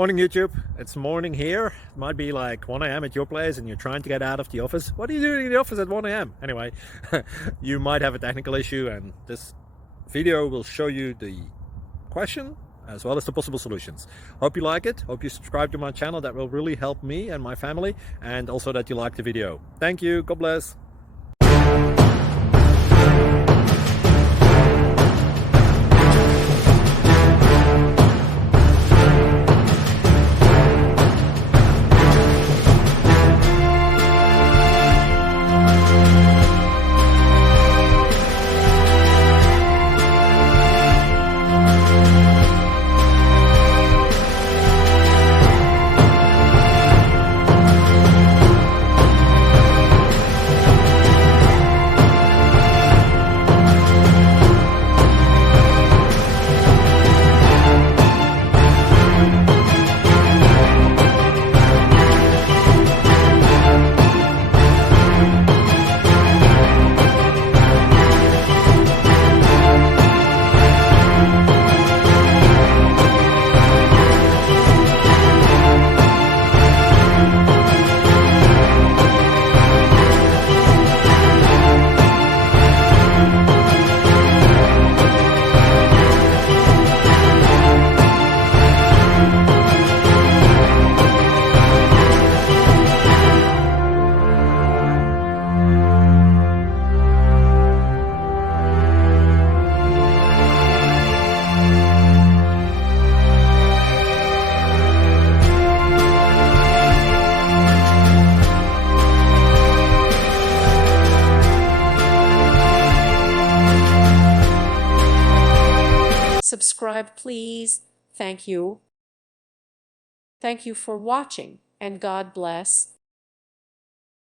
Morning YouTube, it's morning here. It might be like 1 a.m. at your place and you're trying to get out of the office. What are you doing in the office at 1 a.m? Anyway, you might have a technical issue and this video will show you the question as well as the possible solutions. Hope you like it, hope you subscribe to my channel. That will really help me and my family, and also that you like the video. Thank you, God bless. Subscribe, please. Thank you. Thank you for watching, and God bless.